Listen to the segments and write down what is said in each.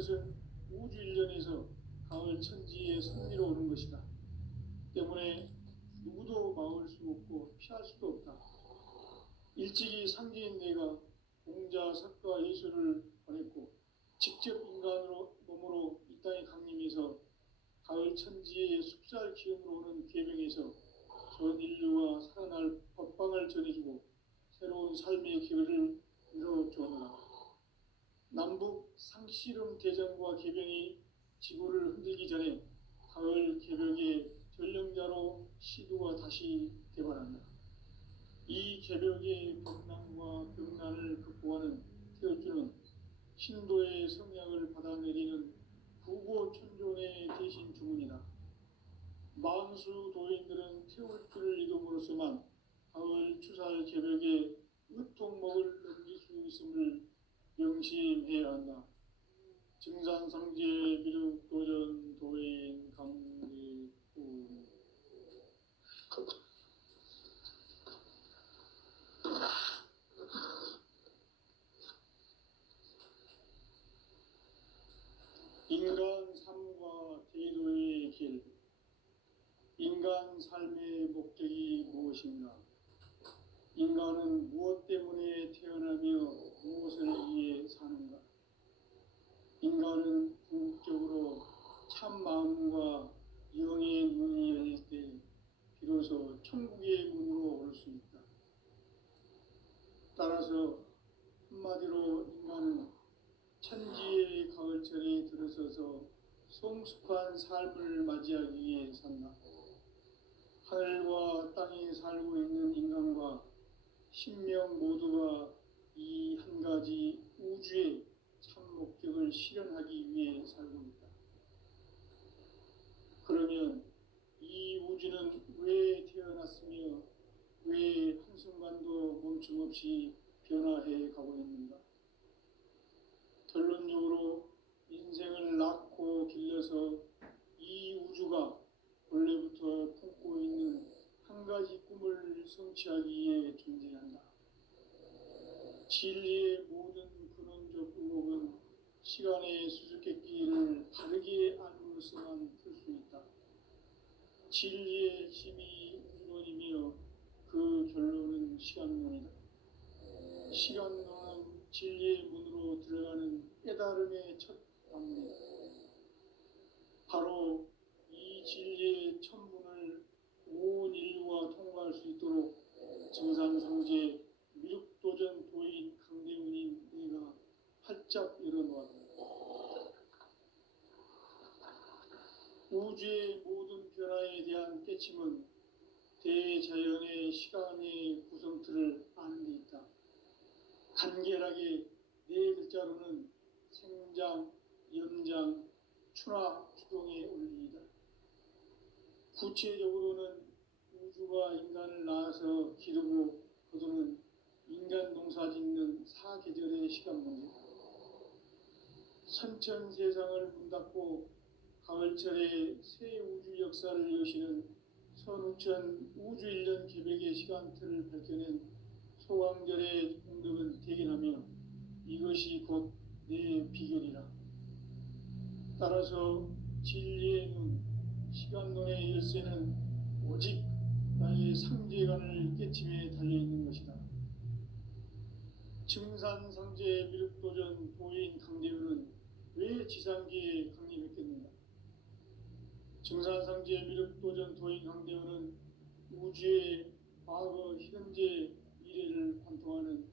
이것은 우주 일련에서 가을 천지의 섭리로 오는 것이다. 때문에 누구도 막을 수 없고 피할 수도 없다. 일찍이 상제인 내가 공자, 석가, 예수를 보냈고 직접 인간으로 몸으로 이 땅에 강림해서 가을 천지의 숲살 기운으로 오는 계명에서 전 인류와 살아날 법방을 전해주고 새로운 삶의 기회를 이뤄주었노라. 남북 상씨름 대전과 개병이 지구를 흔들기 전에 가을 개벽의 전령자로 시도가 다시 개발한다. 이 개벽의 벽난과 벽난을 극복하는 태어주는 신도의 성약을 받아내리는 부고천존의 대신 주문이다. 만수 도인들은 태울 줄을 이름으로서만 가을 추살 개벽에 으통목을 넘길 수 있음을 명심해야 한다. 증산상제 미륵 도전 도인 강리구 인간 삶과 대도의 길. 인간 삶의 목적이 무엇인가? 인간은 무엇 때문에 태어나며 무엇을 위해 사는가? 인간은 궁극적으로 참 마음과 영의 문이 열릴 때 비로소 천국의 문으로 올 수 있다. 따라서 한마디로 인간은 천지의 가을철에 들어서서 성숙한 삶을 맞이하기 위해 산다. 하늘과 땅에 살고 있는 인간과 신명 모두가 이 한 가지 우주의 참 목적을 실현하기 위해 살고 있다. 그러면 이 우주는 왜 태어났으며 왜 한순간도 멈춤없이 변화해 가고 있는가? 결론적으로 인생을 낳고 길러서 이 우주가 원래부터 품고 있는 한 가지 꿈을 성취하기 위해 존재한다. 진리의 모든 근원적 의혹은 시간의 수수께끼를 바르게 알므로서만 풀 수 있다. 진리의 핵심이 우주론이며 그 결론은 시간론이다. 시간론은 진리의 문으로 들어가는 깨달음의 첫 방문이다. 바로 이 진리의 천문을 온 인류가 통과할 수 있도록 증산상제 미륵도전 도인 강대훈인 내가 활짝 열어놓았다. 우주의 모든 변화에 대한 깨침은 대자연의 시간의 구성틀을 아는 데 있다. 간결하게 네 글자로는 생장, 연장, 추락, 추동의 원리이다. 구체적으로는 우주가 인간을 낳아서 기르고 거두는 인간 농사 짓는 사계절의 시간 문제. 선천 세상을 문 닫고 가을철에 새 우주 역사를 여시는 선우천 우주 1년 개벽의 시간틀을 밝혀낸 소강절의 공덕은 대견하며 이것이 곧 내 비결이라. 따라서 진리의 눈, 시간론의 열쇠는 오직 나의 상제관을 깨침에 달려있는 것이다. 증산상제 미륵도전 도인 강대훈은 왜 지상계에 강림했겠는가? 증산상제 미륵도전 도인 강대훈은 우주의 과거, 현재, 미래를 관통하는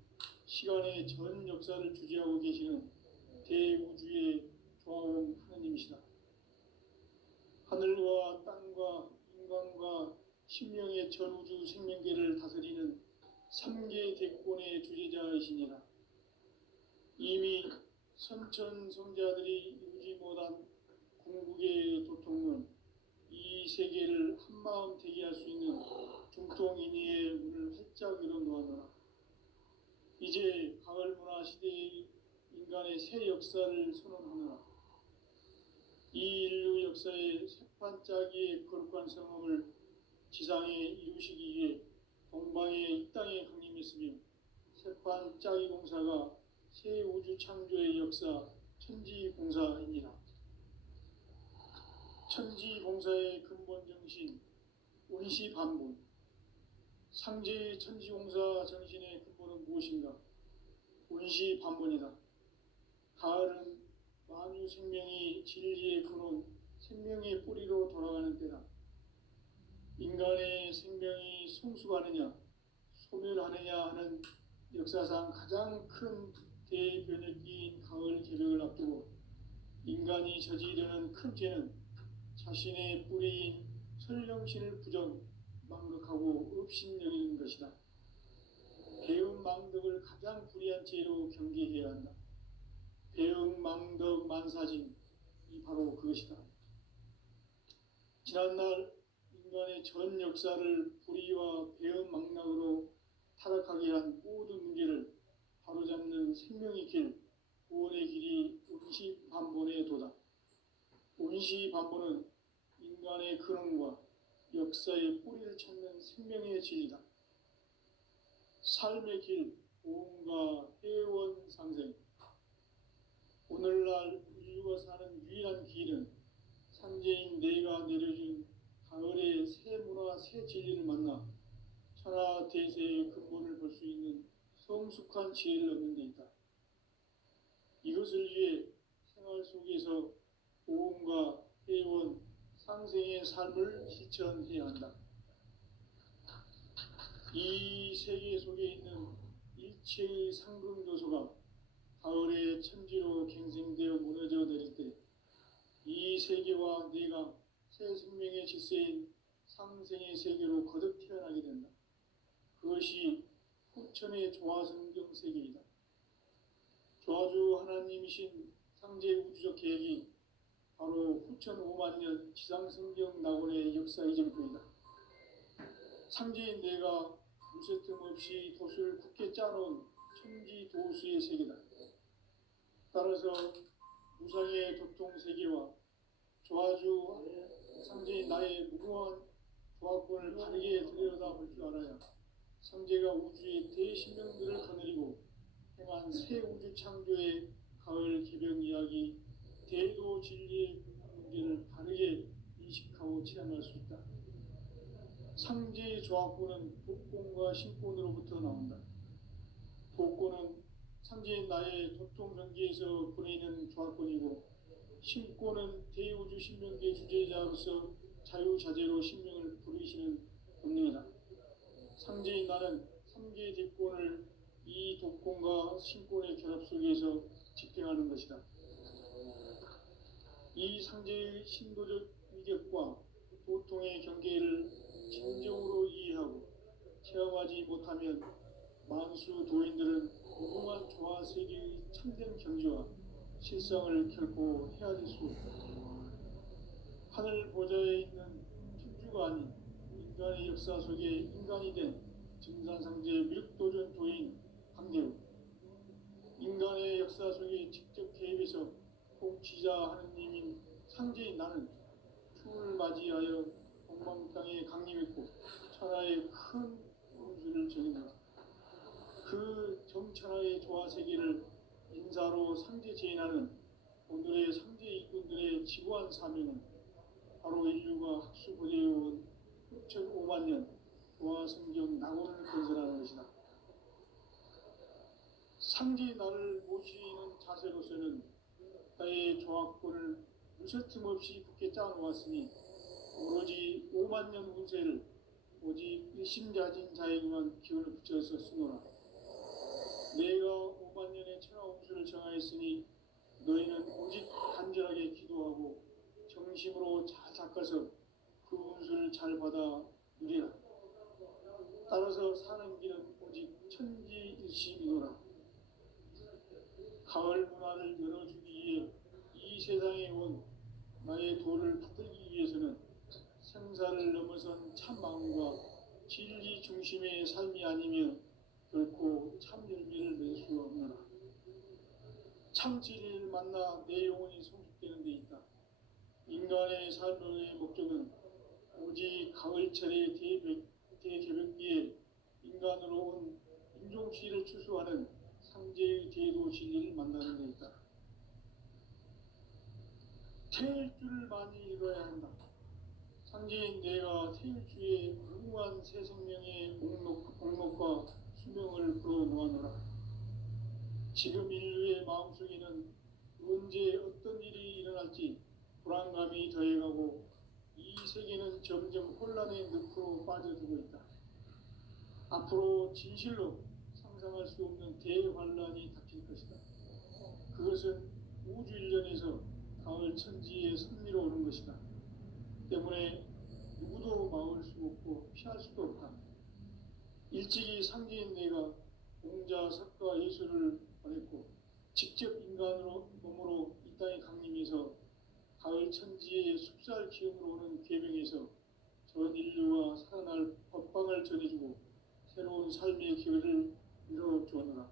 시간의 전 역사를 주재하고 계시는 대우주의 조화원 하느님이시다. 하늘과 땅과 인간과 신명의 전우주 생명계를 다스리는 3계 대권의 주재자이시니라. 이미 선천성자들이 이루지 못한 궁극의 도통론, 이 세계를 한마음 되게 할 수 있는 중통인의의 문을 활짝 열어놓았노라. 이제 가을 문화 시대의 인간의 새 역사를 선언하노라. 이 인류 역사의 새판짜기의 거룩한 성험을 지상에 이루시기 위해 동방의 이 땅에 강림했으며 새판짜기 공사가 새 우주 창조의 역사 천지봉사입니다. 천지봉사의 근본 정신, 운시반본. 상제의 천지봉사 정신의 근본은 무엇인가? 운시반본이다. 가을은 만유 생명이 진리의 근원, 생명의 뿌리로 돌아가는 때다. 인간의 생명이 성숙하느냐, 소멸하느냐 하는 역사상 가장 큰 대변혁기인 가을 개벽을 앞두고 인간이 저지르는 큰 죄는 자신의 뿌리인 설령신을 부정, 망극하고 업신여기는 것이다. 배은망덕을 가장 불의한 죄로 경계해야 한다. 배은망덕 만사진, 이 바로 그것이다. 지난날 인간의 전 역사를 불의와 배은망락으로 타락하게 한 모든 문제를 바로잡는 생명의 길, 구원의 길이 운시반본의 도다. 운시반본은 인간의 근원과 역사의 뿌리를 찾는 생명의 진리다. 삶의 길, 보험과 회원 상생. 오늘날 인류가 사는 유일한 길은 상제인 내가 내려준 가을의 새 문화, 새 진리를 만나 천하 대세의 근본을 볼 수 있는 성숙한 지혜를 얻는 데 있다. 이것을 위해 생활 속에서 보험과 회원, 상생의 삶을 실천해야 한다. 이 세계 속에 있는 일체의 상금 요소가 가을의 천지로 갱생되어 무너져 내릴 때 이 세계와 내가 새 생명의 질서인 상생의 세계로 거듭 태어나게 된다. 그것이 후천의 조화성경 세계이다. 조화주 하나님이신 상제 우주적 계획이 바로 후천 5만 년 지상성경 낙원의 역사 이전표이다. 상제인 내가 무쇠 틈 없이 도수를 굳게 짜놓은 천지 도수의 세계다. 따라서 무상의 도통 세계와 조화주 상제인 나의 무궁한 조화권을 바르게 들여다볼 줄 알아야 상제가 우주의 대신명들을 거느리고 행한 새 우주 창조의 가을 개벽 이야기, 대도 진리의 문제를 바르게 인식하고 체험할 수 있다. 상제의 조화권은 복권과 신권으로부터 나온다. 복권은 상제인 나의 도통 경계에서 보내는 조화권이고, 신권은 대우주 신명계 주제자로서 자유자재로 신명을 부르시는 본능이다. 상제인 나는 3개 대권을 이 독권과 신권의 결합 속에서 집행하는 것이다. 이 상제의 신도적 위격과 도통의 경계를 진정으로 이해하고 체험하지 못하면 만수 도인들은 무궁한 조화 세계의 참된 경지와 실상을 결코 헤아릴 수 없다. 하늘 보좌에 있는 천주가 아닌 인간의 역사 속에 인간이 된 증산상제 밀도전 도인 강대우, 인간의 역사 속에 직접 개입해서 통치자 하느님인 상제인 나는 추을 맞이하여 동방 땅에 강림했고 천하의 큰 운수를 정했다. 그 정천하의 조화 세계를 인사로 상제 제인하는 오늘의 상제 일꾼들의 지구한 사명은 바로 인류가 학수고대해온 6,5만 년 조화성경 낙원을 건설하는 것이다. 상제의 나를 모시는 자세로서는 나의 조화권을 무쇠틈 없이 굳게 짜놓았으니 오로지 5만 년 운세를 오직 일심자진 자에게만 기운을 붙여서 쓰노라. 내가 5만 년의 천하 운수를 정하였으니 너희는 오직 간절하게 기도하고 정심으로 잘 닦아서 그 운수를 잘 받아 누리라. 따라서 사는 길은 오직 천지일심이노라. 가을 문화를 열어주기 위해 이 세상에 온 나의 도를 받들기 위해서는 생사를 넘어선 참 마음과 진리 중심의 삶이 아니면 결코 참 열매를 맺을 수 없노라. 참 진리를 만나 내 영혼이 성숙되는 데 있다. 인간의 삶의 목적은 오직 가을철의 대개벽기에 인간으로 온 인종치를 추수하는 상제의 대도 진리를 만나는 데 있다. 태일주를 많이 읽어야 한다. 상제인 내가 태일주의 무궁한 새 생명의 목록과 수명을 풀어 모아노라. 지금 인류의 마음속에는 언제 어떤 일이 일어날지 불안감이 더해가고 이 세계는 점점 혼란의 늪으로 빠져들고 있다. 앞으로 진실로 상상할 수 없는 대환란이 닥칠 것이다. 그것은 우주 일련에서 가을 천지의 선미로 오는 것이다. 때문에 누구도 막을 수 없고 피할 수도 없다. 일찍이 상제인 내가 공자, 석가, 예수를 보냈고 직접 인간으로 몸으로 이 땅에 강림해서 가을 천지의 숲살 기운으로 오는 계명에서 전 인류와 살아날 법방을 전해주고 새로운 삶의 기회를 이뤄주었노라.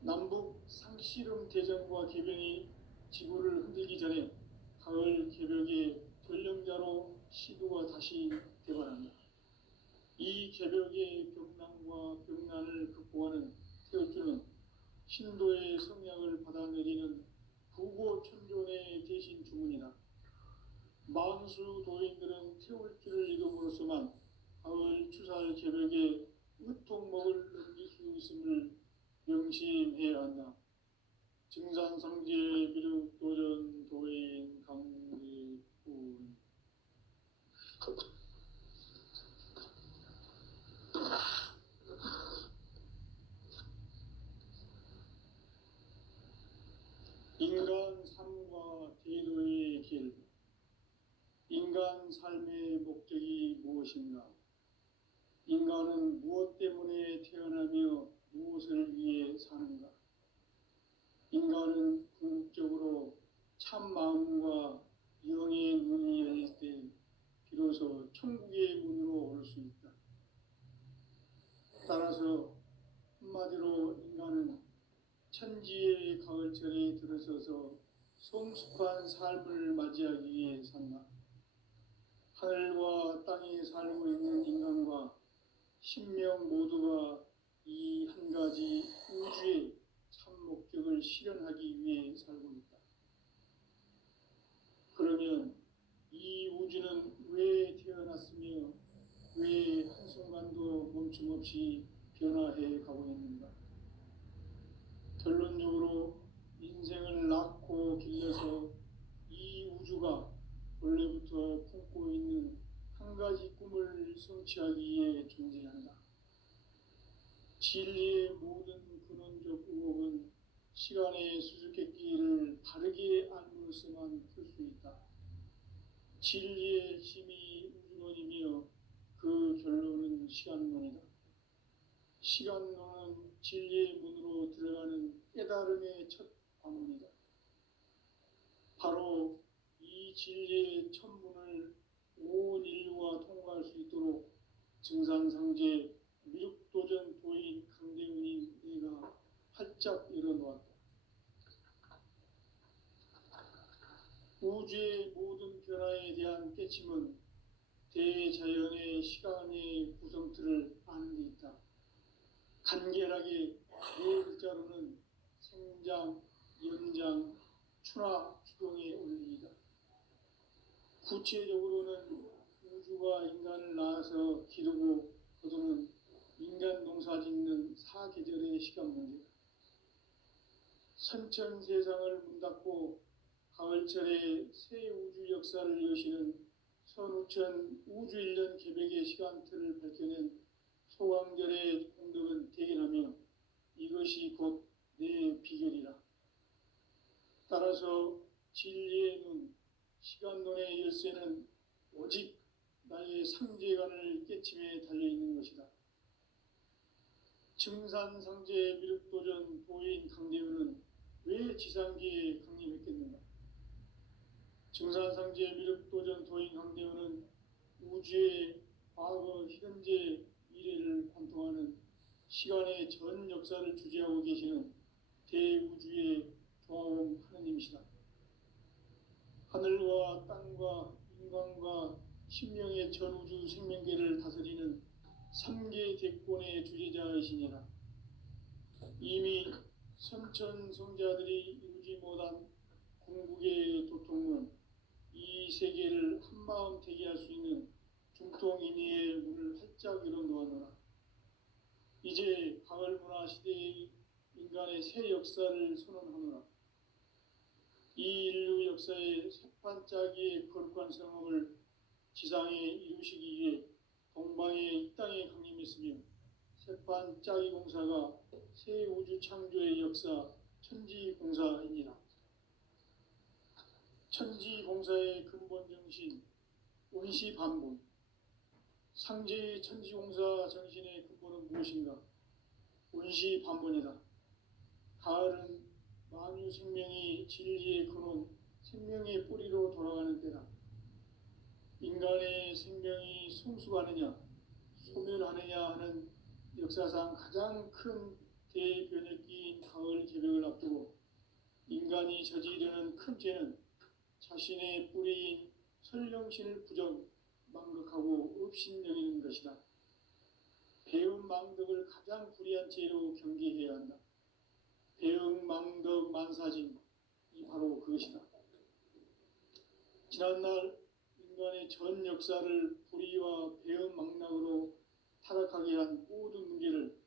남북 상씨름 대전과 계병이 지구를 흔들기 전에 가을 개벽의 전령자로 시도가 다시 되관합니다. 이 개벽의 벽난과 벽난을 극복하는 태울주는 신도의 성약을 받아내리는 부고천존의 대신 주문이다. 만수 도인들은 태울주를 읽음으로써만 가을 추살 개벽의 으통목을 넘길 수 있음을 명심해야 한다. 증산성제 미륵도전 도인 강리군. 인간 삶과 제도의 길. 인간 삶의 목적이 무엇인가? 인간은 무엇 때문에 태어나며 무엇을 위해 사는가? 인간은 궁극적으로 참 마음과 영의 문이 열릴 때 비로소 천국의 문으로 올 수 있다. 따라서 한마디로 인간은 천지의 가을철에 들어서서 성숙한 삶을 맞이하기 위해 산다. 하늘과 땅에 살고 있는 인간과 신명 모두가 이 한 가지 우주의 참 목적을 실현하기 위해 살고 있다. 그러면 이 우주는 왜 태어났으며 왜 한순간도 멈춤없이 변화해 가고 있는가? 결론적으로 인생을 낳고 길러서 이 우주가 원래부터 품고 있는 한 가지 꿈을 성취하기 위해 존재한다. 진리의 모든 근원적 의혹은 시간의 수수께끼를 바르게 알므로써만 풀 수 있다. 진리의 힘이 우주론이며 그 결론은 시간론이다. 시간론은 진리의 문으로 들어가는 깨달음의 첫 관문이다. 바로 이 진리의 첫 문을 온 인류가 통과할 수 있도록 증산상제 미륵도전 도인 강대훈이 내가 활짝 열어놓았다. 우주의 모든 변화에 대한 깨침은 대자연의 시간의 구성틀을 아는 데 있다. 간결하게 네 글자로는 생장, 연장, 추나 추동의 원리이다. 구체적으로는 우주가 인간을 낳아서 기르고 거두는 인간 농사 짓는 사계절의 시간 문제다. 선천 세상을 문 닫고 가을철에 새 우주 역사를 여시는 선우천 우주 일년 개벽의 시간틀을 밝혀낸 소강절의 공덕은 대견하며 이것이 곧 내 비결이라. 따라서 진리의 눈, 시간론의 열쇠는 오직 나의 상제관을 깨침에 달려있는 것이다. 증산상제 미륵도전 도인 강대훈은 왜 지상기에 강림했겠는가? 증산상제 미륵도전 도인 강대훈은 우주의 과거, 현재, 미래를 관통하는 시간의 전 역사를 주재하고 계시는 대우주의 조화원 하느님이시다. 하늘과 땅과 인간과 신명의 전우주 생명계를 다스리는 3개 대권의 주재자이시니라. 이미 선천 성자들이 이루지 못한 궁극의 도통은 이 세계를 한마음 되게 할 수 있는 중통인의의 문을 활짝 열어놓았노라. 이제 가을 문화 시대의 인간의 새 역사를 선언하노라. 이 인류 역사의 새반짝이의 거룩한 성업을 지상에 이루시기 위해 동방의 이 땅에 강림했으며 새반짝이 공사가 새 우주 창조의 역사 천지공사이니라. 천지공사의 근본 정신 운시반본. 상제의 천지공사 정신의 근본은 무엇인가? 운시반본이다. 가을은 만유 생명이 진리의 근원, 생명의 뿌리로 돌아가는 때다. 인간의 생명이 성숙하느냐, 소멸하느냐 하는 역사상 가장 큰 대변혁기인 가을 개벽을 앞두고 인간이 저지르는 큰 죄는 자신의 뿌리인 설령신을 망각하고 업신여기는 것이다. 배은 망덕을 가장 불의한 죄로 경계해야 한다. 배은 망덕 만사진, 이 바로 그것이다. 지난날 인간의 전 역사를 불의와 배은 망락으로 타락하게 한 모든 문제를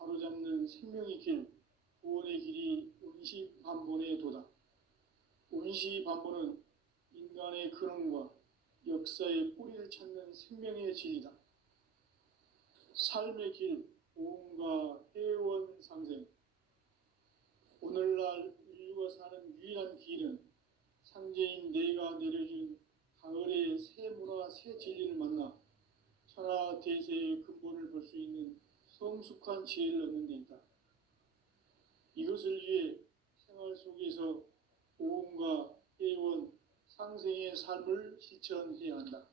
바로잡는 생명의 길, 구원의 길이 운시반본의 도다. 운시반본은 인간의 근원과 역사의 뿌리를 찾는 생명의 진리다. 삶의 길, 보험과 회원 상생. 오늘날 인류가 사는 유일한 길은 상제인 내가 내려준 가을의 새 문화, 새 진리를 만나 천하 대세의 근본을 볼 수 있는 성숙한 지혜를 얻는 데 있다. 이것을 위해 생활 속에서 보험과 회원, 상생의 삶을 실천해야 한다.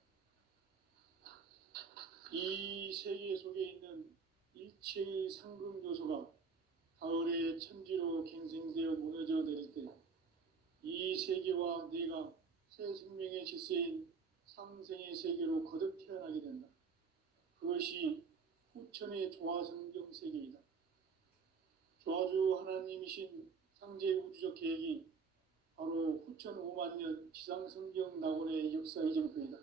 이 세계 속에 있는 일체의 상급 요소가 가을의 천지로 갱생되어 무너져 내릴 때 이 세계와 내가 새 생명의 질서인 상생의 세계로 거듭 태어나게 된다. 그것이 후천의 조화성경 세계이다. 조화주 하나님이신 상제 우주적 계획이 바로 후천 5만 년 지상성경 낙원의 역사 이전표이다.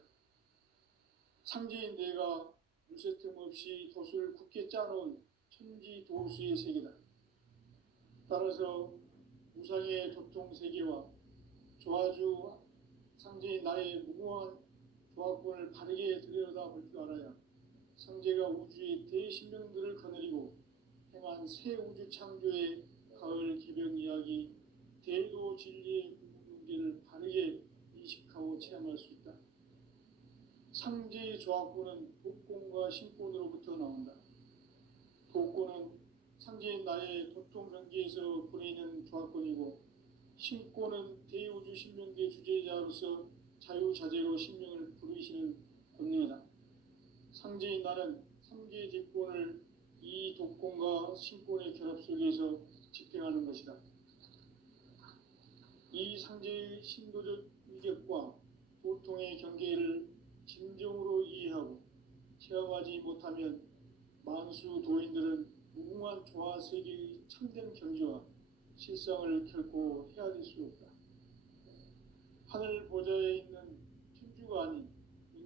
상제인 내가 물새 틈 없이 도수를 굳게 짜놓은 천지 도수의 세계다. 따라서 무상의 도통 세계와 조화주 상제인 나의 무궁한 조화권을 바르게 들여다볼 줄 알아야 상제가 우주의 대신명들을 거느리고 행한 새 우주 창조의 가을 개벽 이야기, 대도 진리의 문제를 바르게 인식하고 체험할 수 있다. 상제의 조화권은 독권과 신권으로부터 나온다. 독권은 상제인 나의 도통 경계에서 보내는 조화권이고, 신권은 대우주 신명계 주제자로서 자유자재로 신명을 부르시는 권능이다. 상제인 나는 상계 대권을 이 독권과 신권의 결합 속에서 집행하는 것이다. 이 상제의 신도적 위력과 도통의 경계를 진정으로 이해하고 체험하지 못하면 만수 도인들은 무궁한 조화 세계의 참된 경지와 실상을 결코 헤아릴 수 없다. 하늘 보좌에 있는 천주가 아닌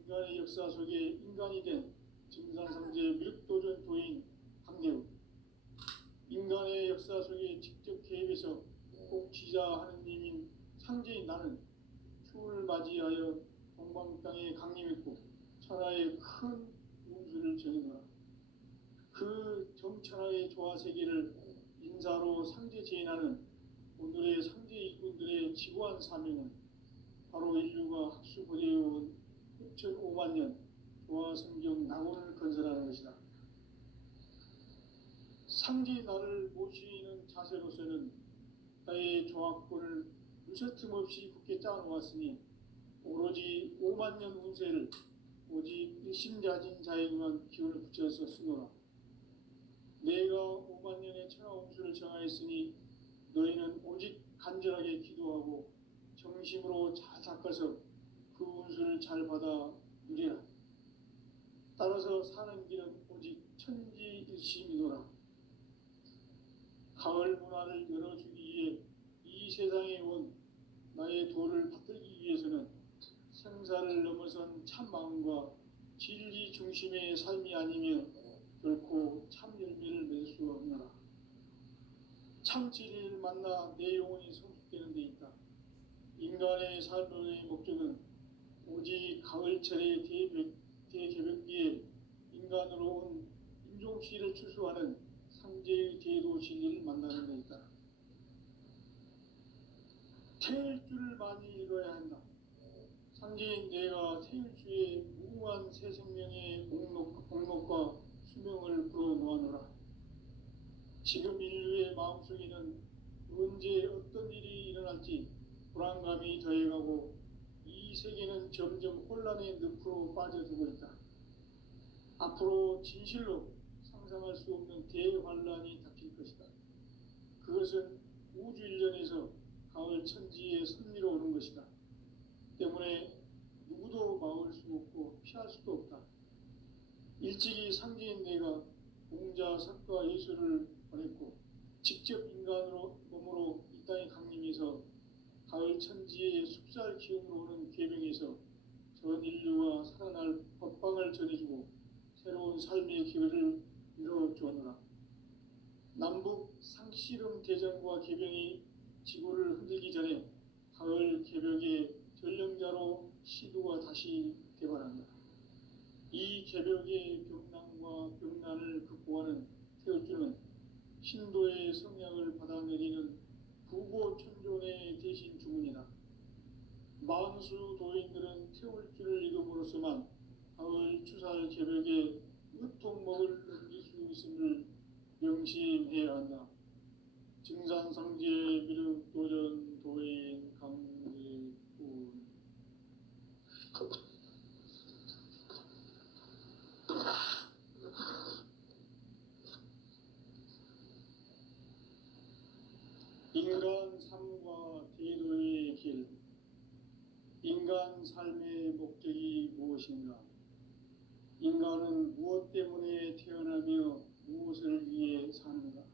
인간의 역사 속에 인간이 된 증산상제 미륵도전 도인 강대우, 인간의 역사 속에 직접 개입해서 꼭지자 하느님인 상제인 나는 추운을 맞이하여 동방 땅에 강림했고 천하의 큰 운수를 정해놓아 그 정천하의 조화세계를 인사로 상제 제인하는 오늘의 상제 일꾼들의 지구한 사명은 바로 인류가 학수보내어온 6,5만 년 조화성경 낙원을 건설하는 것이다. 상제 나를 모시는 자세로서는 나의 조화권을 무쇠틈 없이 굳게 짜놓았으니 오로지 5만 년 운세를 오직 일심자진 자에게만 기운을 붙여서 쓰노라. 내가 5만 년의 천하 운수를 정하였으니 너희는 오직 간절하게 기도하고 정심으로 잘 닦아서 그 운수를 잘 받아 누리라. 따라서 사는 길은 오직 천지일심이노라. 가을 문화를 열어주기 위해 이 세상에 온 나의 삶과 진리 중심의 삶이 아니면 결코 참 열매를 맺을 수 없노라. 참 진리를 만나 내 영혼이 성숙되는 데 있다. 인간의 삶의 목적은 오직 가을철의 대개벽기에 인간으로 온 인종시를 추수하는 상제의 대도 진리를 만나는 데 있다. 태일주를 많이 읽어야 한다. 상제인 내가 태일주의 무궁한 새 생명의 목록과 수명을 불어모아노라. 지금 인류의 마음속에는 언제 어떤 일이 일어날지 불안감이 더해가고 이 세계는 점점 혼란의 늪으로 빠져들고 있다. 앞으로 진실로 상상할 수 없는 대환란이 닥칠 것이다. 그것은 우주 일련에서 가을 천지의 섭리로 오는 것이다. 때문에 누구도 막을 수 없고 피할 수도 없다. 일찍이 상제인 내가 공자, 석가, 예수를 보냈고 직접 인간으로 몸으로 이 땅에 강림해서 가을 천지의 숲살 기운으로 오는 계명에서 전 인류가 살아날 법방을 전해주고 새로운 삶의 기회를 이루어주오노라. 남북 상씨름 대전과 개병이 지구를 흔들기 전에 가을 개벽의 전령자로 시도가 다시 개발한다. 이 개벽의 병난과 병난을 극복하는 태울주는 신도의 성향을 받아내리는 부고천존의 대신 주문이다. 만수 도인들은 태울주를 읽음으로써만 가을 추살 개벽에 으통목을 넘길 수 있음을 명심해야 한다. 증산상제 미륵도전 도인 강제군 인간 삶과 대도의 길. 인간 삶의 목적이 무엇인가? 인간은 무엇 때문에 태어나며 무엇을 위해 사는가?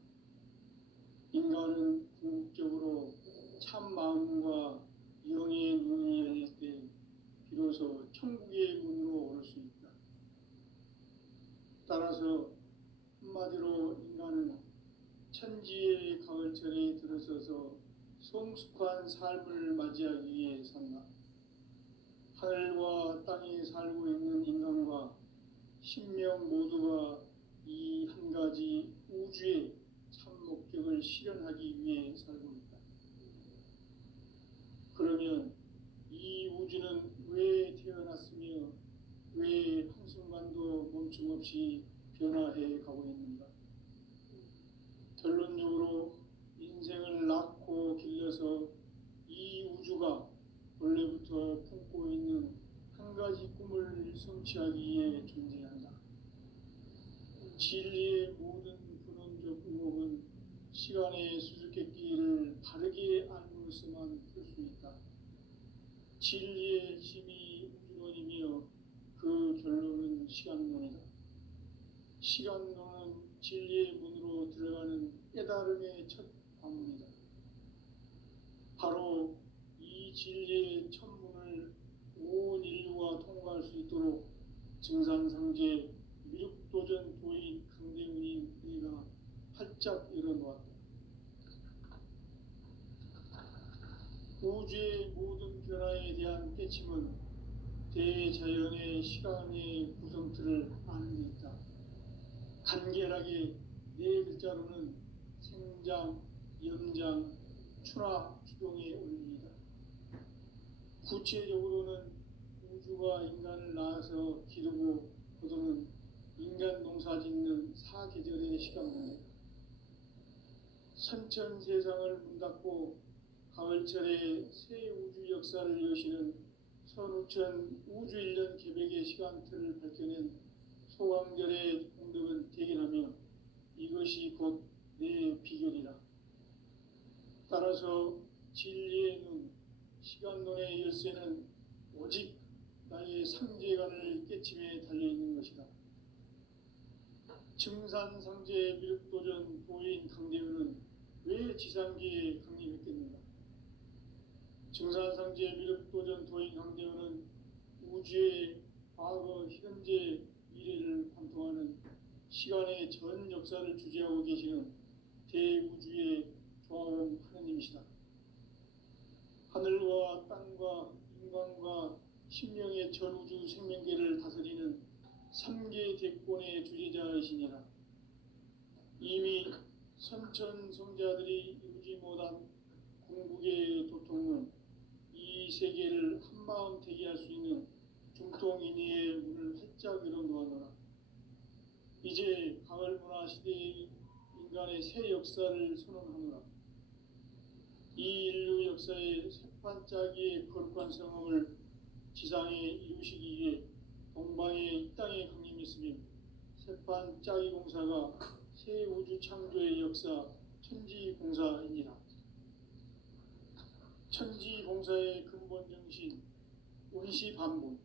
인간은 궁극적으로 참 마음과 영의 눈이 열릴 때 비로소 천국의 문으로 오를 수 있다. 따라서 한마디로 인간은 천지의 가을철에 들어서서 성숙한 삶을 맞이하기 위해 산다. 하늘과 땅에 살고 있는 인간과 신명 모두가 이 한 가지 우주의 참 목적을 실현하기 위해 살고 있다. 그러면 이 우주는 왜 태어났으며 왜 한순간도 멈춤 없이 변화해 가고 있는가? 결론적으로 인생을 낳고 길러서 이 우주가 원래부터 품고 있는 한 가지 꿈을 성취하기 위해 존재한다. 진리의 모든 근원적 의목은 시간의 수수께끼를 바르게 알므로서만 풀 수 있다. 진리의 힘이 우주론이며 그 결론은 시간론이다. 시간론은 진리의 문으로 들어가는 깨달음의 첫 관문이다. 바로 이 진리의 첫 문을 온 인류가 통과할 수 있도록 증산상제 미륵도전 도인 강대훈이 우리가 활짝 열어놓았다. 우주의 모든 변화에 대한 깨침은 대자연의 시간의 구성틀을 아는 데 있다. 간결하게 네 글자로는 생장, 염장, 추나 추동의 원리이다. 구체적으로는 우주가 인간을 낳아서 기르고 거두는 인간 농사 짓는 사계절의 시간입니다. 선천 세상을 문닫고 가을철에 새 우주 역사를 여시는 선우천 우주 일년 개벽의 시간틀을 밝혀낸 소강절의 공덕은 대견하며 이것이 곧 내 비결이라. 따라서 진리의 눈, 시간론의 열쇠는 오직 나의 상제관을 깨침에 달려있는 것이다. 증산상제 미륵도전 도인 강대훈은 왜 지상기에 강림했겠는가? 증산상제 미륵도전 도인 강대훈은 우주의 과거, 현재, 미래를 관통하는 시간의 전 역사를 주재하고 계시는 대우주의 조화원 하느님이시다. 하늘과 땅과 인간과 신명의 전우주 생명계를 다스리는 삼계 대권의 주재자이시니라. 이미 선천성자들이 이루지 못한 궁극의 도통은 이 세계를 한마음 되게 할 수 있는 중통인의의 문을 활짝 열어놓아노라. 이제 가을 문화 시대의 인간의 새 역사를 선언하노라. 이 인류 역사의 새판짜기의 거룩한 성함을 지상에 이루시기 위해 동방의 이 땅에 강림했으며 새판짜기 공사가 새 우주 창조의 역사 천지공사입니다. 천지공사의 근본 정신 운시반본.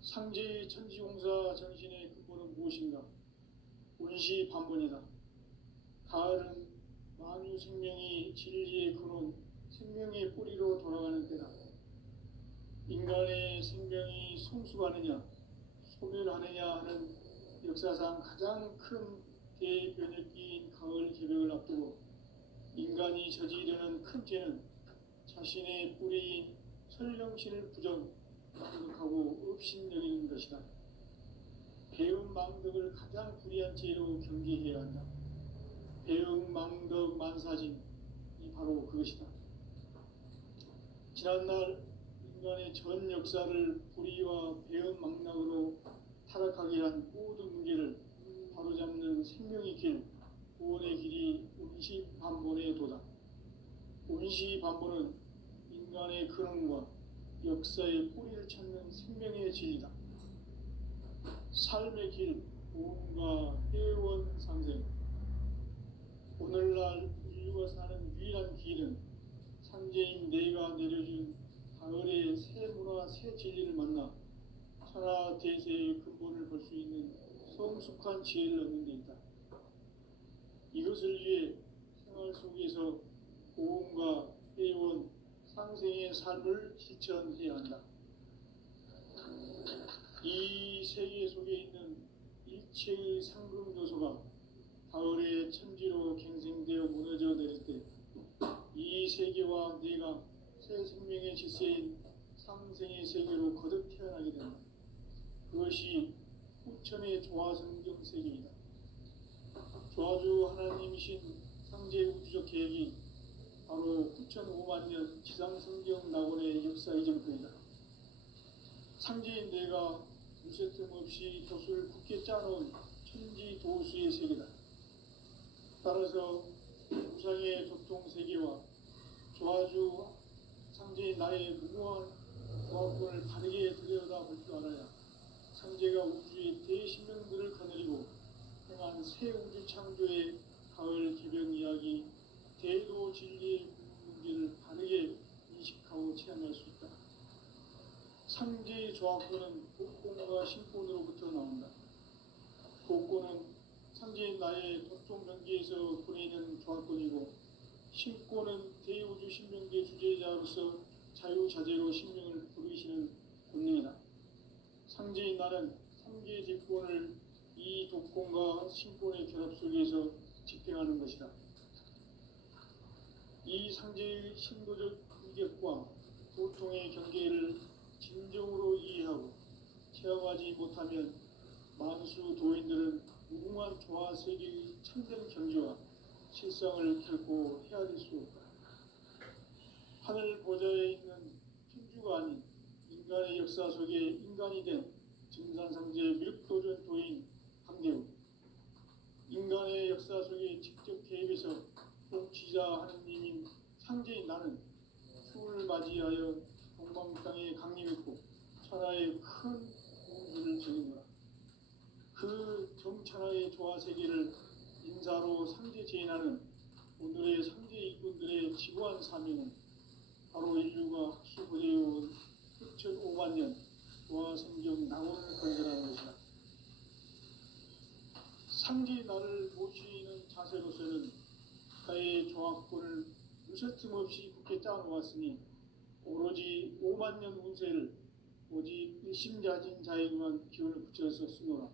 상제의 천지공사 정신의 근본은 무엇인가? 운시반본이다. 가을은 만유 생명이 진리의 근원, 생명의 뿌리로 돌아가는 때다. 인간의 생명이 성숙하느냐, 소멸하느냐 하는 역사상 가장 큰 대변혁기인 가을 개벽을 앞두고 인간이 저지르는 큰 죄는 자신의 뿌리인 설령신을 부정하고 업신여기는 것이다. 배은망덕을 가장 불의한 죄로 경계해야 한다. 배은망덕 만사진이 바로 그것이다. 지난날 인간의 전 역사를 불의와 배은망락으로 타락하게 한 모든 문제를 바로잡는 생명의 길, 구원의 길이 운시반본의 도다. 운시반본은 인간의 근원과 역사의 뿌리를 찾는 생명의 진리다. 삶의 길, 구원과 회원 상생. 오늘날 인류가 사는 유일한 길은 상제인 내가 내려준 가을의 새 문화, 새 진리를 만나 천하 대세의 근본을 볼 수 있는 성숙한 지혜를 얻는 데 있다. 이것을 위해 생활 속에서 고음과 회원, 상생의 삶을 실천해야 한다. 이 세계 속에 있는 일체의 상금 요소가 가을의 천지로 갱생되어 무너져 내릴 때 이 세계와 내가 새 생명의 질서인 상생의 세계로 거듭 태어나게 된다. 그것이 후천의 조화성경 세계이다. 조화주 하나님이신 상제 우주적 계획이 바로 9,500,000년 지상성경 낙원의 역사 이전편이다. 상제인 내가 무쇠틈 없이 돛을 굳게 짜놓은 천지 도수의 세계다. 따라서 우상의 교통 세계와 조화주 상제인 나의 무모한 조합권을 바르게 들여다볼 줄 알아야 상제가 우주의 대신명들을 거느리고 행한 새 우주 창조의 가을 개벽 이야기, 대도 진리의 문제를 바르게 인식하고 체험할 수 있다. 상제의 조합권은 복권과 신권으로부터 나온다. 복권은 상제인 나의 도통 경계에서 보내는 조합권이고, 신권은 대우주 신명계 주제자로서 자유자재로 신명을 부르시는 본능이다. 상제인 나는 3개 대권을 이 독권과 신권의 결합 속에서 집행하는 것이다. 이 상제의 신도적 인격과 도통의 경계를 진정으로 이해하고 체험하지 못하면 만수 도인들은 무궁한 조화 세계의 참된 경지와 실상을 결코 헤아릴 수 없다. 하늘 보좌에 있는 천주가 아닌 인간의 역사 속에 인간이 된 증산상제 밀도전 도인 강대우, 인간의 역사 속에 직접 개입해서 통치자 하느님인 상제인 나는 추운을 맞이하여 동방 땅에 강림했고 천하의 큰 우주를 정의노라. 그 정천하의 조화 세계를 인사로 상제 제인하는 오늘의 상제 일꾼들의 지구한 사명은 바로 인류가 학수고대해온 9,500,000년 조화 성경 낙원을 건설하는 것이다. 상제 나를 모시는 자세로서는 가의 조합권을 무쇠틈 없이 굳게 짜놓았으니 오로지 50,000년 운세를 오직 일심가진 자에게만 기운을 붙여서 쓰노라.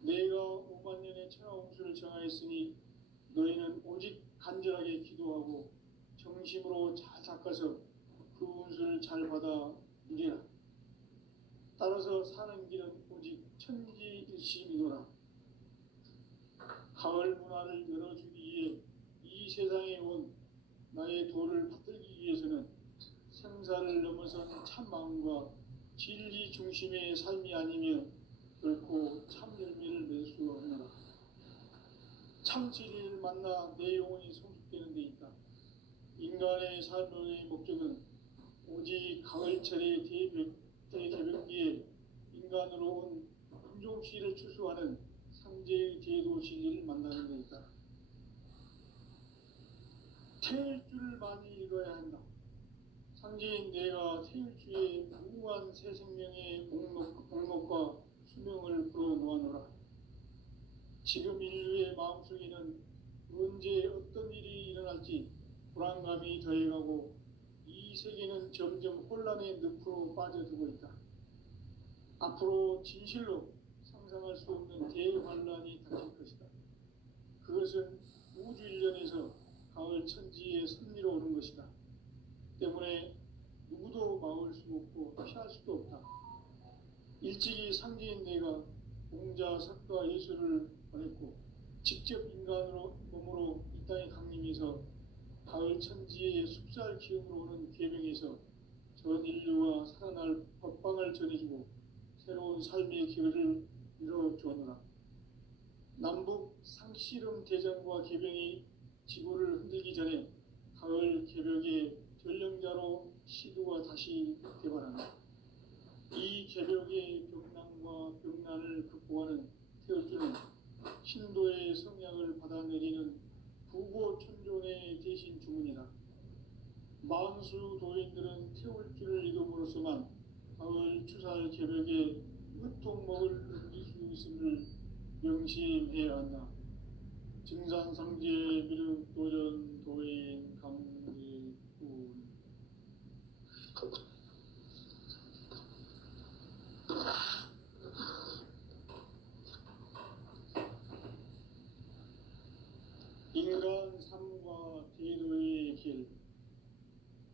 내가 5만 년의 천하홍수를 정하였으니 너희는 오직 간절하게 기도하고 정심으로 잘 닦아서 그 운수를 잘 받아 이기라. 따라서 사는 길은 오직 천지일심이노라. 가을 문화를 열어주기 위해 이 세상에 온 나의 도를 받들기 위해서는 생사를 넘어선 참 마음과 진리 중심의 삶이 아니면 결코 참 열매를 맺을 수가 없노라. 참 진리를 만나 내 영혼이 성숙되는 데 있다. 인간의 삶의 목적은 오직 가을철의 대개벽기에 인간으로 온 품종씨를 추수하는 삼재의 제도 진리를 만나는 데 있다. 태일 줄을 많이 읽어야 한다. 상제인 내가 태일주의 무궁한 새 생명의 목록과 수명을 불어놓아노라. 지금 인류의 마음속에는 언제 어떤 일이 일어날지 불안감이 더해가고 이 세계는 점점 혼란의 늪으로 빠져들고 있다. 앞으로 진실로 상상할 수 없는 대환란이 닥칠 것이다. 그것은 우주 일련에서 가을 천지의 섭리로 오는 것이다. 때문에 누구도 막을 수 없고 피할 수도 없다. 일찍이 상제인 내가 공자, 석가, 예수를 보냈고 직접 인간으로 몸으로 이 땅에 강림해서 가을 천지의 숲살 기운으로 오는 계명에서 전 인류와 살아날 법방을 전해주고 새로운 삶의 기회를 이뤄주었노라. 남북 상씨름 대전과 계병이 지구를 흔들기 전에 가을 개벽의 전령자로 시두가 다시 개발한다. 이 개벽의 병난과 병난을 극복하는 태울주는 신도의 성향을 받아내리는 부고천존의 대신 주문이다. 만수 도인들은 태울주를 이름으로서만 가을 추살 개벽의 으통목을 넘길 수 있음을 명심해야 한다. 증산상제 미륵도전 도인 강제군. 인간 삶과 대도의 길.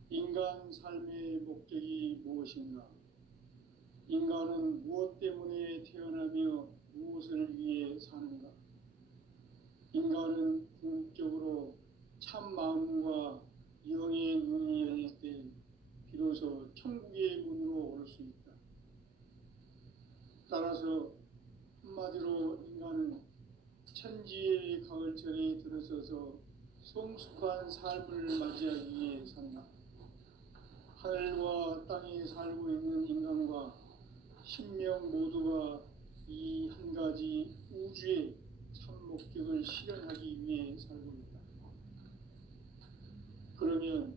인간 삶의 목적이 무엇인가? 인간은 무엇 때문에 태어나며 무엇을 위해 사는가? 인간은 궁극적으로 참 마음과 영의 눈이 열릴 때 비로소 천국의 문으로 오를 수 있다. 따라서 한마디로 인간은 천지의 가을철에 들어서서 성숙한 삶을 맞이하기 위해 산다. 하늘과 땅에 살고 있는 인간과 신명 모두가 이 한 가지 우주의 참 목적을 실현하기 위해 살고 있다. 그러면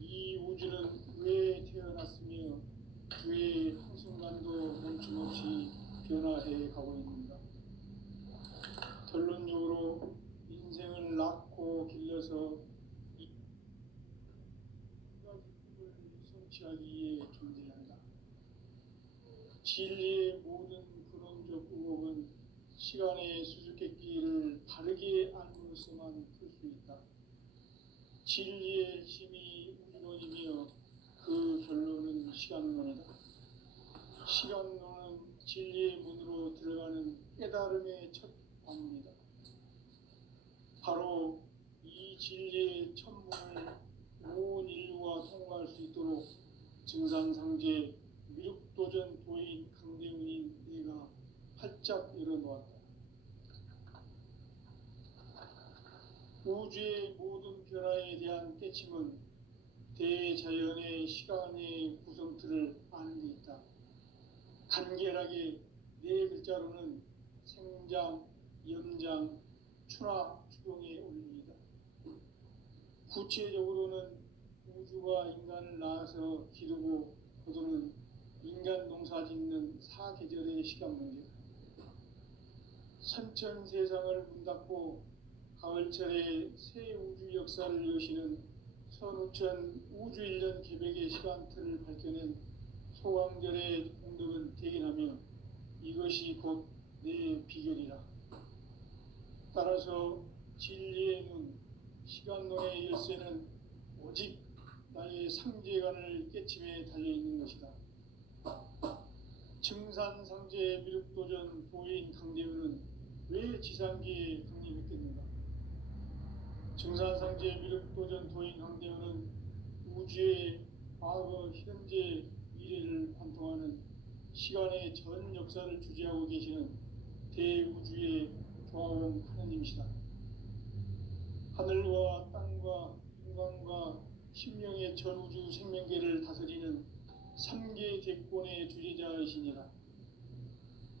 이 우주는 왜 태어났으며 왜 한순간도 멈춤없이 변화해 가고 있는가? 결론적으로 인생을 낳고 길러서 이 가지 꿈을 성취하기 위해 존재한다. 진리의 모든 근원적 의혹은 시간의 수수께끼를 바르게 알므로서만 풀 수 있다. 진리의 힘이 우주론이며 그 결론은 시간론이다. 시간론은 진리의 문으로 들어가는 깨달음의 첫 관문이다. 바로 이 진리의 천문을 온 인류가 통과할 수 있도록 증산상제 미륵도전 도인 강대훈인 내가 활짝 열어놓았다. 우주의 모든 변화에 대한 깨침은 대자연의 시간의 구성틀을 아는 데 있다. 간결하게 네 글자로는 생장, 염장, 추락, 추동에 올립니다. 구체적으로는 우주가 인간을 낳아서 기르고 거두는 인간 농사 짓는 사계절의 시간 문제. 선천 세상을 문 닫고 가을철에 새 우주 역사를 여시는 선우천 우주일년 개벽의 시간틀을 밝혀낸 소강절의 공덕은 대견하며 이것이 곧 내 비결이라. 따라서 진리의 눈, 시간론의 열쇠는 오직 나의 상제관을 깨침에 달려있는 것이다. 증산상제 미륵도전 도인 강대우는 왜 지상기에 강림했겠는가? 증산상제 미륵도전 도인 강대우는 우주의 과거, 현재, 미래를 관통하는 시간의 전 역사를 주재하고 계시는 대우주의 조화원 하느님이시다. 하늘과 땅과 인간과 신명의 전우주 생명계를 다스리는 3계 대권의 주재자이시니라.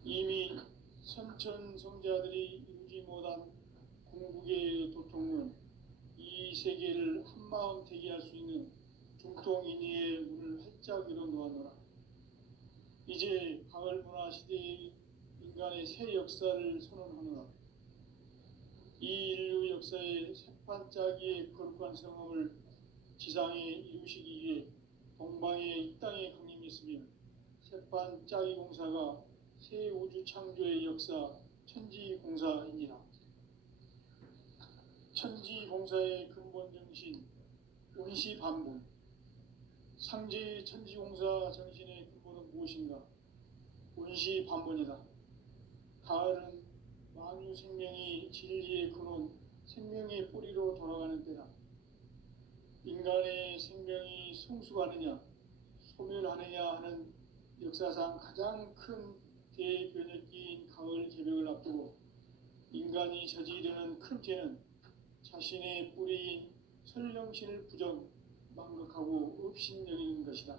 이미 선천성자들이 이루지 못한 궁극의 도통론, 이 세계를 한마음 되게 할 수 있는 중통인의의 문을 활짝 열어놓았노라. 이제 가을 문화 시대의 인간의 새 역사를 선언하노라. 이 인류 역사의 새판짜기의 거룩한 성함을 지상에 이루시기 위해 동방의 이 땅에 강림했으며 새판짜기 공사가 새 우주 창조의 역사 천지공사이니라. 천지공사의 근본 정신 운시반본, 상제의 천지공사 정신의 근본은 무엇인가? 운시반본이다. 가을은 만유 생명이 진리의 근원, 생명의 뿌리로 돌아가는 때다. 인간의 생명이 성숙하느냐, 소멸하느냐 하는 역사상 가장 큰 대변혁기인 가을 개벽을 앞두고 인간이 저지르는 큰 죄는 자신의 뿌리인 설령신을 부정, 망극하고 업신여기는 것이다.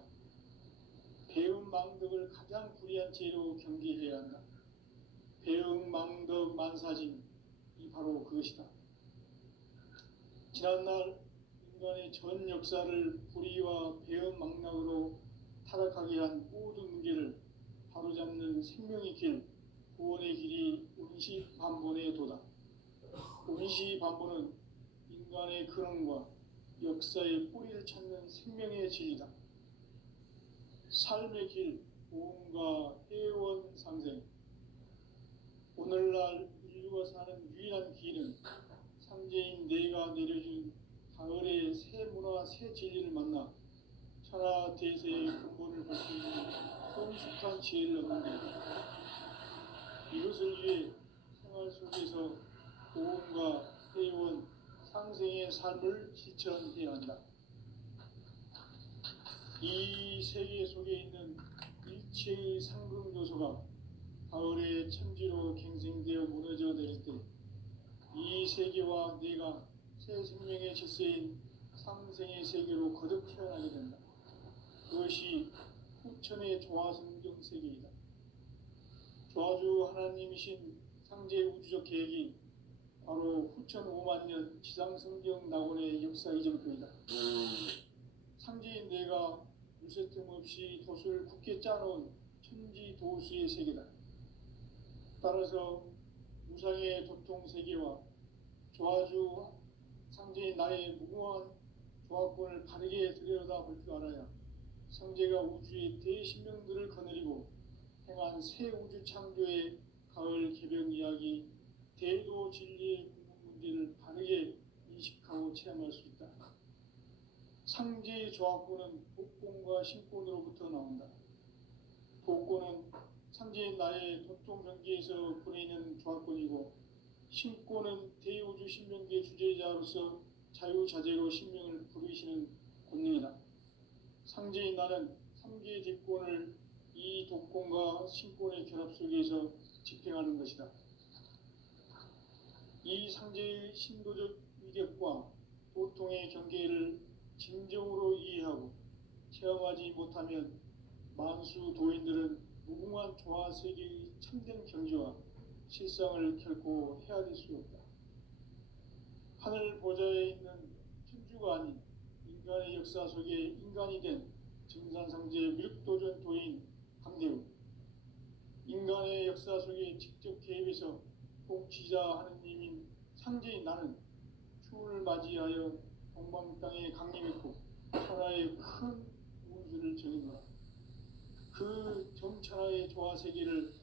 배음 망덕을 가장 불의한 죄로 경계해야 한다. 배음 망덕 만사진, 이 바로 그것이다. 지난날 인간의 전 역사를 불의와 배음 망락으로 타락하게 한 모든 문제를 바로잡는 생명의 길, 구원의 길이 운시반본의 도다. 운시반본은 인간의 근원과 역사의 뿌리를 찾는 생명의 진리다. 삶의 길, 보험과 회원 상생. 오늘날 인류가 사는 유일한 길은 상제인 내가 내려준 가을의 새 문화, 새 진리를 만나 천하 대세의 근본을 볼 수 있는 성숙한 지혜를 얻는 것이다. 이것을 위해 생활 속에서 보험과 회원, 상생의 삶을 실천해야 한다. 이 세계 속에 있는 일체의 상금 요소가 가을의 천지로 갱생되어 무너져 내릴 때 이 세계와 내가 새 생명의 질서인 상생의 세계로 거듭 태어나게 된다. 그것이 후천의 조화성경 세계이다. 조화주 하나님이신 상제 우주적 계획이 바로 후천 5만년 지상성경 낙원의 역사 이전표이다. 상제인 내가 물새 틈 없이 돛을 굳게 짜놓은 천지도수의 세계다. 따라서 무상의 도통세계와 조화주 상제인 나의 무궁한 조화권을 바르게 들여다볼 줄 알아야 상제가 우주의 대신명들을 거느리고 행한 새 우주 창조의 가을 개벽 이야기, 대도 진리의 궁극 문제를 바르게 인식하고 체험할 수 있다. 상제의 조화권은 복권과 신권으로부터 나온다. 복권은 상제인 나의 도통경계에서 보내는 조화권이고, 신권은 대우주 신명계 주제자로서 자유자재로 신명을 부르시는 권능이다. 상제인 나는 3계 대권을 이 독권과 신권의 결합 속에서 집행하는 것이다. 이 상제의 신도적 위력과 도통의 경계를 진정으로 이해하고 체험하지 못하면 만수 도인들은 무궁한 조화세계의 참된 경지와 실상을 결코 헤아릴 수 없다. 하늘 보좌에 있는 천주가 아닌 인간의 역사 속에 인간이 된 증산상제 미륵도전 도인 강대우, 인간의 역사 속에 직접 개입해서 통치자 하느님인 상제인 나는 추운을 맞이하여 동방 땅에 강림했고 천하의 큰 우주를 정의노라. 조화 세계를